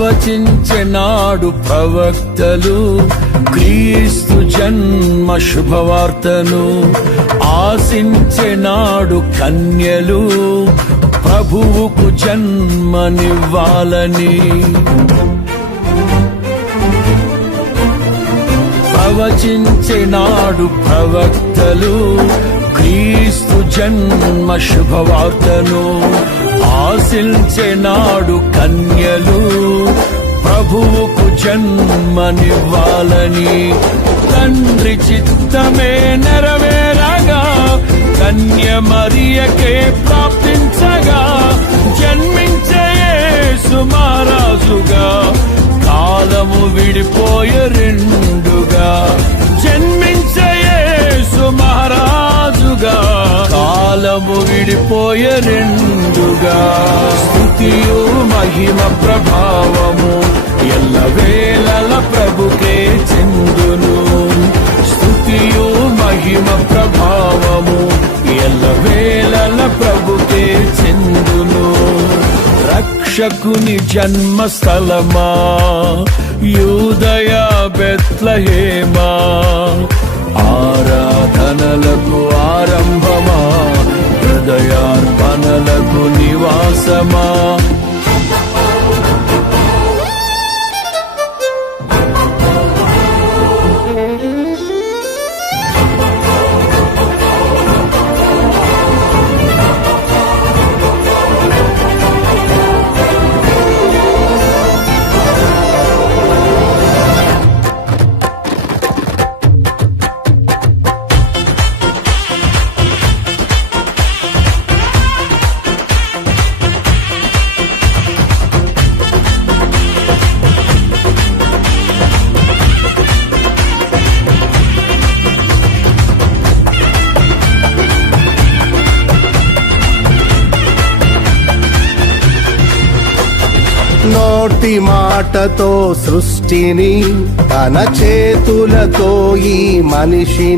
ప్రవచించెనాడు ప్రవక్తలు క్రీస్తు జన్మ శుభవార్తను. ఆశించెనాడు కన్యలు ప్రభువుకు జన్మనివ్వాలని. ప్రవచించెనాడు ప్రవక్తలు క్రీస్తు జన్మ శుభవార్తను. ఆశించెనాడు కన్యలు ప్రభువుకు జన్మనివ్వాలని. తండ్రి చిత్తమే నెరవేరగా కన్య మరియకే ప్రాప్తించగా జన్మించే యేసు మహారాజుగా కాలము విడిపోయే రెండుగా. జన్మించే యేసు మహారాజుగా కాలము విడిపోయే రెండుగా. స్తుతియు మహిమ ప్రభావము ఎల్లవేళల ప్రభుకే చెందును. స్తుతియు మహిమ ప్రభావము ఎల్లవేళల ప్రభుకే చెందును. రక్షకుని జన్మస్థలమా యూదయ బెత్లెహేమా, ఆరాధనలకు ఆరంభమా హృదయార్పణలకు నివాసమా. నోటి మాటతో సృష్టిని తన చేతులతో ఈ మనిషిని